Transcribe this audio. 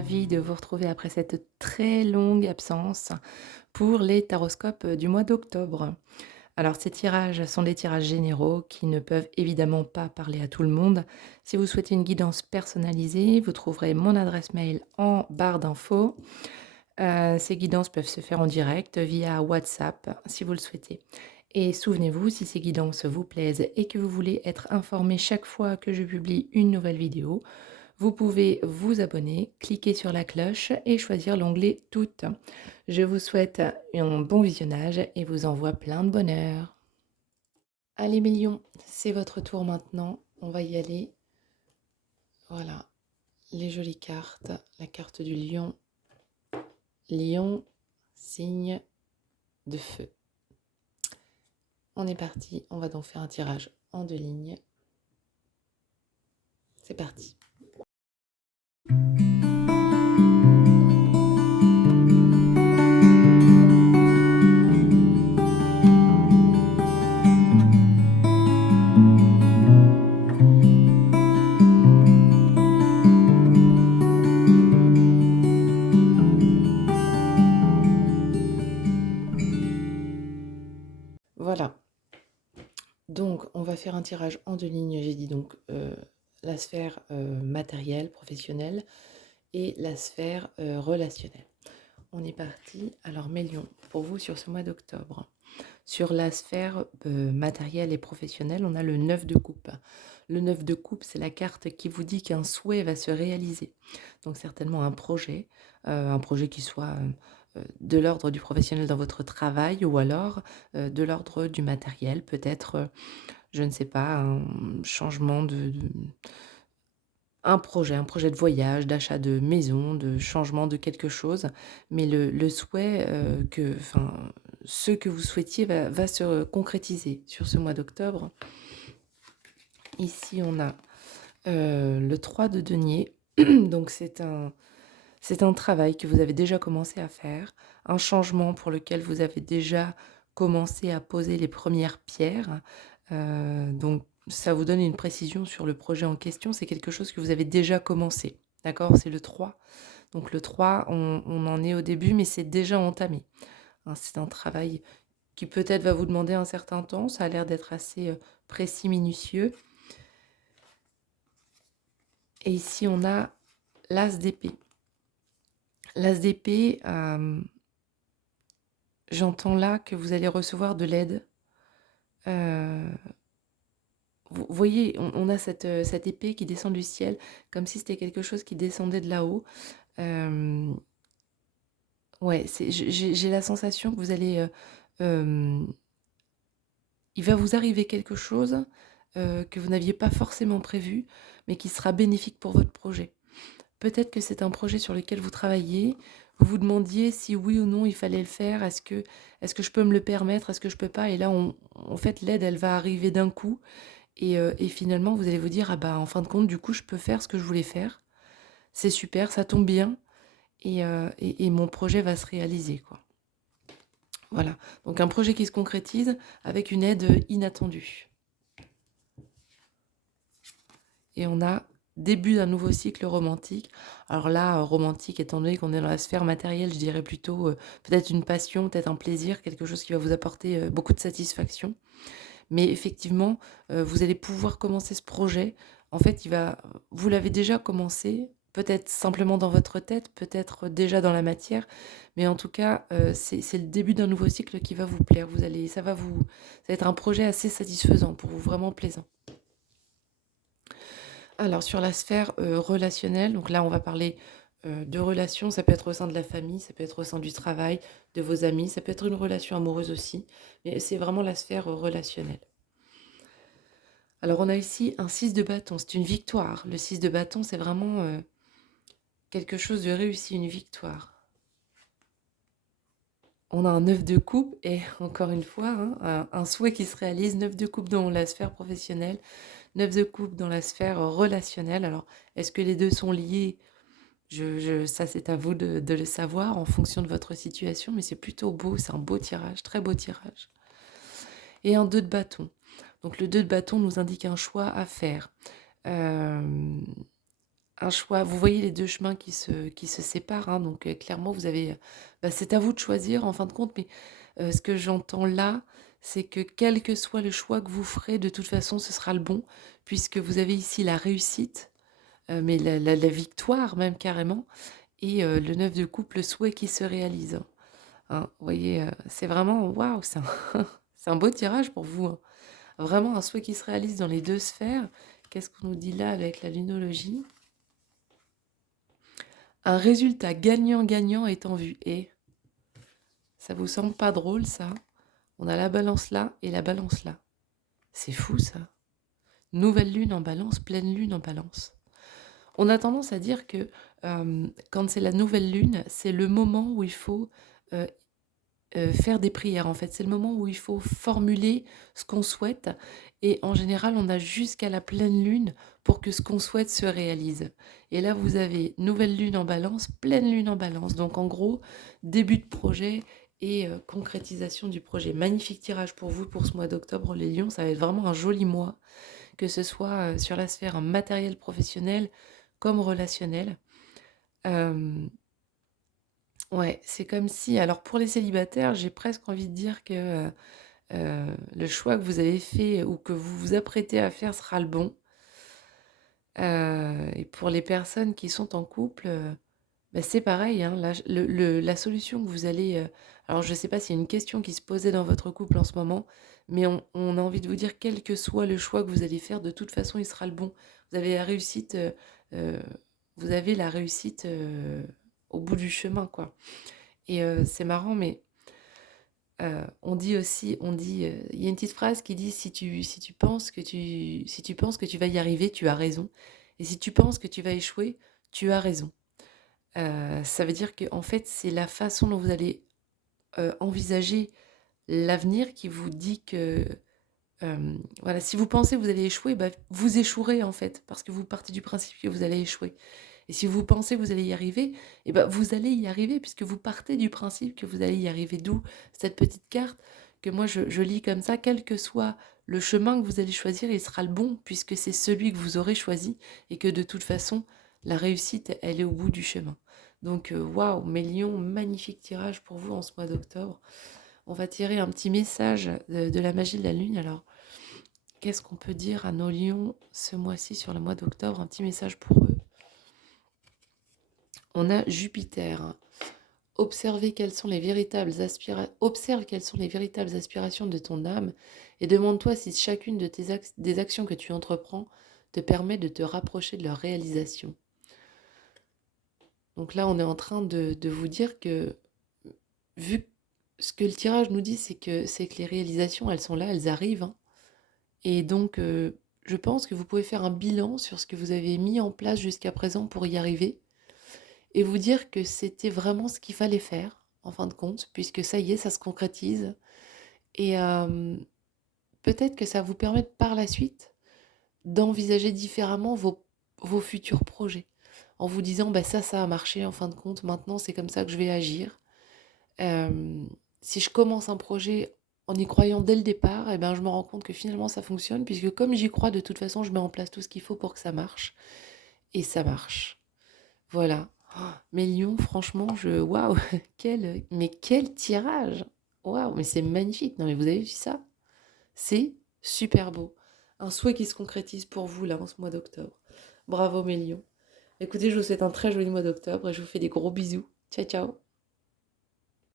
ravie de vous retrouver après cette très longue absence pour les taroscopes du mois d'octobre. Alors ces tirages sont des tirages généraux qui ne peuvent évidemment pas parler à tout le monde. Si vous souhaitez une guidance personnalisée, vous trouverez mon adresse mail en barre d'infos. Ces guidances peuvent se faire en direct via WhatsApp si vous le souhaitez. Et souvenez-vous, si ces guidances vous plaisent et que vous voulez être informé chaque fois que je publie une nouvelle vidéo, vous pouvez vous abonner, cliquer sur la cloche et choisir l'onglet Toutes. Je vous souhaite un bon visionnage et vous envoie plein de bonheur. Allez millions, c'est votre tour maintenant. On va y aller. Voilà, les jolies cartes. La carte du lion. Lion, signe de feu. On est parti, on va donc faire un tirage en 2 lignes. C'est parti. Voilà. Donc, on va faire un tirage en 2 lignes. J'ai dit donc la sphère matérielle, professionnelle et la sphère relationnelle. On est parti. Alors, mes lions, pour vous sur ce mois d'octobre. Sur la sphère matérielle et professionnelle, on a le 9 de coupe. Le 9 de coupe, c'est la carte qui vous dit qu'un souhait va se réaliser. Donc certainement un projet qui soit de l'ordre du professionnel dans votre travail ou alors de l'ordre du matériel, peut-être, je ne sais pas, un changement un projet de voyage, d'achat de maison, de changement de quelque chose, mais le souhait, ce que vous souhaitiez va se concrétiser sur ce mois d'octobre. Ici, on a le 3 de denier, donc c'est un travail que vous avez déjà commencé à faire, un changement pour lequel vous avez déjà commencé à poser les premières pierres, donc ça vous donne une précision sur le projet en question. C'est quelque chose que vous avez déjà commencé, d'accord? C'est le 3. Donc le 3, on en est au début, mais c'est déjà entamé, hein. C'est un travail qui peut-être va vous demander un certain temps. Ça a l'air d'être assez, précis, minutieux. Et ici, on a l'as d'épée. L'as d'épée, j'entends là que vous allez recevoir de l'aide. Vous voyez, on a cette épée qui descend du ciel, comme si c'était quelque chose qui descendait de là-haut. Hem, ouais, j'ai la sensation que vous allez, il va vous arriver quelque chose, que vous n'aviez pas forcément prévu, mais qui sera bénéfique pour votre projet. Peut-être que c'est un projet sur lequel vous travaillez, vous vous demandiez si oui ou non il fallait le faire. Est-ce que je peux me le permettre? Est-ce que je peux pas? Et là, en fait, l'aide, elle va arriver d'un coup et finalement, vous allez vous dire: «Ah bah, en fin de compte, du coup, je peux faire ce que je voulais faire. C'est super, ça tombe bien et mon projet va se réaliser, quoi». Voilà, donc un projet qui se concrétise avec une aide, inattendue. Et on a début d'un nouveau cycle romantique. Alors là, romantique, étant donné qu'on est dans la sphère matérielle, je dirais plutôt, peut-être une passion, peut-être un plaisir, quelque chose qui va vous apporter, beaucoup de satisfaction. Mais effectivement, vous allez pouvoir commencer ce projet. En fait, vous l'avez déjà commencé, peut-être simplement dans votre tête, peut-être déjà dans la matière, mais en tout cas, c'est le début d'un nouveau cycle qui va vous plaire. Ça va être un projet assez satisfaisant pour vous, vraiment plaisant. Alors sur la sphère, relationnelle, donc là on va parler, de relations, ça peut être au sein de la famille, ça peut être au sein du travail, de vos amis, ça peut être une relation amoureuse aussi, mais c'est vraiment la sphère, relationnelle. Alors on a ici un 6 de bâton, c'est une victoire. Le 6 de bâton, c'est vraiment, quelque chose de réussi, une victoire. On a un 9 de coupe et encore une fois, hein, un souhait qui se réalise, 9 de coupe dans la sphère professionnelle, 9 de coupe dans la sphère, relationnelle. Alors est-ce que les 2 sont liés? Ça, c'est à vous de le savoir en fonction de votre situation, mais c'est plutôt beau, c'est un beau tirage, très beau tirage. Et un 2 de bâton. Donc le 2 de bâton nous indique un choix à faire. un choix. Vous voyez les 2 chemins qui se séparent, hein, donc clairement vous avez, c'est à vous de choisir en fin de compte, mais ce que j'entends là, c'est que quel que soit le choix que vous ferez, de toute façon ce sera le bon, puisque vous avez ici la réussite, mais la victoire même carrément et le 9 de coupe, le souhait qui se réalise, hein. Vous voyez, c'est vraiment waouh, c'est un c'est un beau tirage pour vous, hein. Vraiment un souhait qui se réalise dans les 2 sphères. Qu'est-ce qu'on nous dit là avec la lunologie? Un résultat gagnant-gagnant est en vue et ça vous semble pas drôle ça? On a la balance là et la balance là. C'est fou ça. Nouvelle lune en balance, pleine lune en balance. On a tendance à dire que, quand c'est la nouvelle lune, c'est le moment où il faut, heu faire des prières, en fait. C'est le moment où il faut formuler ce qu'on souhaite et en général, on a jusqu'à la pleine lune pour que ce qu'on souhaite se réalise et là, vous avez nouvelle lune en balance, pleine lune en balance donc en gros, début de projet et concrétisation du projet. Magnifique tirage pour vous pour ce mois d'octobre, les lions, ça va être vraiment un joli mois, que ce soit, sur la sphère matérielle, professionnelle comme relationnelle. Hem Ouais, c'est comme si alors pour les célibataires, j'ai presque envie de dire que, le choix que vous avez fait ou que vous vous apprêtez à faire sera le bon. Et pour les personnes qui sont en couple, c'est pareil, hein, la solution que vous allez, alors je ne sais pas s'il y a une question qui se posait dans votre couple en ce moment, mais on a envie de vous dire quel que soit le choix que vous allez faire, de toute façon, il sera le bon. Vous avez la réussite, heu, vous avez la réussite, au bout du chemin, quoi. Et c'est marrant, mais on dit aussi il y a une petite phrase qui dit: Si tu penses que tu vas y arriver, tu as raison et si tu penses que tu vas échouer, tu as raison». Ça veut dire qu'en fait, c'est la façon dont vous allez, envisager l'avenir qui vous dit que, voilà, si vous pensez que vous allez échouer, vous échouerez, en fait, parce que vous partez du principe que vous allez échouer. Et si vous pensez que vous allez y arriver, vous allez y arriver puisque vous partez du principe que vous allez y arriver. D'où cette petite carte que moi je lis comme ça, quel que soit le chemin que vous allez choisir, il sera le bon puisque c'est celui que vous aurez choisi et que de toute façon, la réussite, elle est au bout du chemin. Donc waouh, mes lions, magnifique tirage pour vous en ce mois d'octobre. On va tirer un petit message de la magie de la lune. Alors, qu'est-ce qu'on peut dire à nos lions ce mois-ci sur le mois d'octobre? Un petit message pour eux. On a Jupiter. Observe quelles sont les véritables aspirations de ton âme et demande-toi si chacune de des actions que tu entreprends te permet de te rapprocher de leur réalisation. Donc là, on est en train de vous dire que, vu ce que le tirage nous dit, c'est que les réalisations, elles sont là, elles arrivent, hein. Et donc, je pense que vous pouvez faire un bilan sur ce que vous avez mis en place jusqu'à présent pour y arriver et vous dire que c'était vraiment ce qu'il fallait faire, en fin de compte, puisque ça y est, ça se concrétise. Et peut-être que ça vous permet par la suite d'envisager différemment vos futurs projets. En vous disant, ça a marché en fin de compte, maintenant c'est comme ça que je vais agir. Si je commence un projet en y croyant dès le départ, je me rends compte que finalement ça fonctionne, puisque comme j'y crois, de toute façon, je mets en place tout ce qu'il faut pour que ça marche. Et ça marche. Voilà. Oh, mes lions, franchement, waouh, quel tirage! Waouh, mais c'est magnifique. Non, mais vous avez vu ça? C'est super beau. Un souhait qui se concrétise pour vous, là, en ce mois d'octobre. Bravo, mes lions. Écoutez, je vous souhaite un très joli mois d'octobre et je vous fais des gros bisous. Ciao, ciao.